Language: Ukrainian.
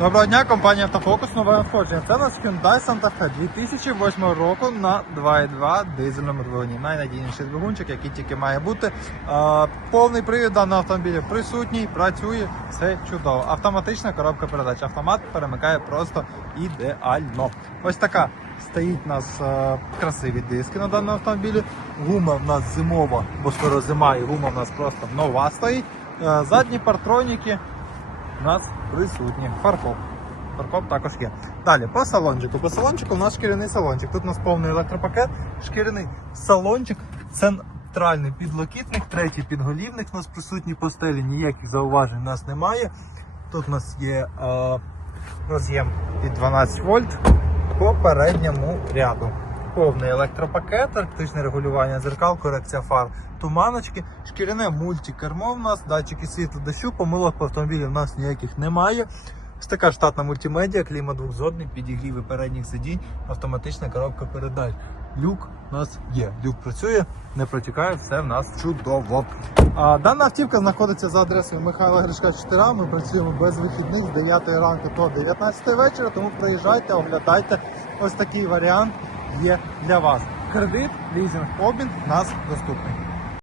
Доброго дня, компанія Автофокус, нове надходження. Це у нас Hyundai Santa Fe 2008 року на 2.2 дизельному двигуні. Найнадійніший двигунчик, який тільки має бути. Повний привід даного автомобіля присутній, працює, все чудово. Автоматична коробка передач. Автомат перемикає просто ідеально. Ось така стоїть у нас красиві диски на даному автомобілі. Гума в нас зимова, бо скоро зима і гума в нас просто нова стоїть. Задні партроніки у нас присутні. Фаркоп. Фаркоп також є. Далі, по салончику. По салончику у нас шкіряний салончик. Тут у нас повний електропакет, шкіряний салончик, центральний підлокітник, третій підголівник у нас присутній по стелі, ніяких зауважень у нас немає. Тут у нас є е, роз'єм під 12 вольт по передньому ряду. Повний електропакет, арктичне регулювання дзеркал, корекція фар, туманочки, шкіряне мультикермо в нас, датчики світла дощу, помилок по автомобілі в нас ніяких немає. Ось така штатна мультимедіа, клімат двохзонний, підігріви передніх сидінь, автоматична коробка передач. Люк у нас є. Люк працює, не протікає, все в нас чудово. А, дана автівка знаходиться за адресою Михайла Гришка 4. Ми працюємо без вихідних з 9 ранку до 19 вечора, тому приїжджайте, оглядайте. Ось такий варіант є для вас. Кредит, лізинг, обмін нас доступний.